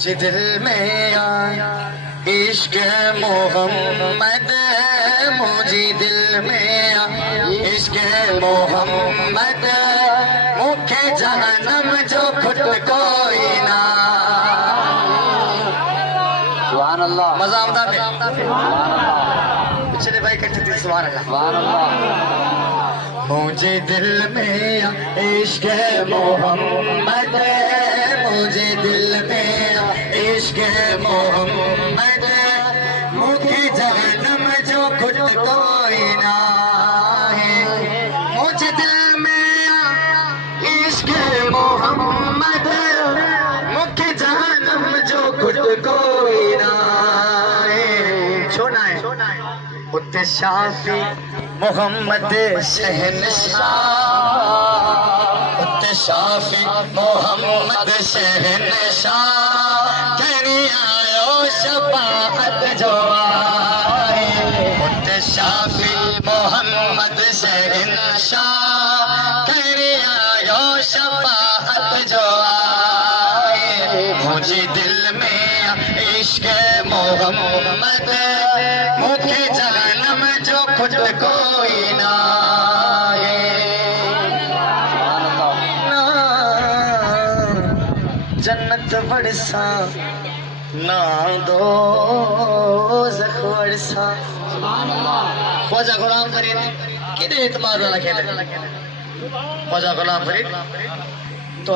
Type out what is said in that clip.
मुझे दिल में आया इश्क मोहम्मद, मुझे दिल में आया इश्क मोहम्मद, मुखे जहन्नम जो खुद कोई ना। सुभान अल्लाह। मजा आमदा पिछले भाई कट्ठे थी। सुभान अल्लाह। सुभान अल्लाह। मुझे दिल में इश्क मोहम्मद, मुझे दिल में इश्क मोहम्मद, मुझे जहन्नम जो खुद कोई ना है। मुझे दिल में इश्क मोहम्मद, मुझे जहन्नम जो खुद कोई ना है। छोना है उत्ते शाफी मोहम्मद शहनशाह, उत्ते शाफी मोहम्मद शहनशाह, तेरी आयो शफाअत जो आए। उत्ते शाफी मोहम्मद शहनशाह, तेरी आयो शफाअत जो आए। मुझे दिल में इश्क मोहम्मद, मुझे जहन्नम जो खुद कोई ना ना। जन्नत बरसा ना दोज़ख बरसा। ख्वाजा गुलाम फरीद किदे इतमाद वाला खेले। ख्वाजा गुलाम फरीद तो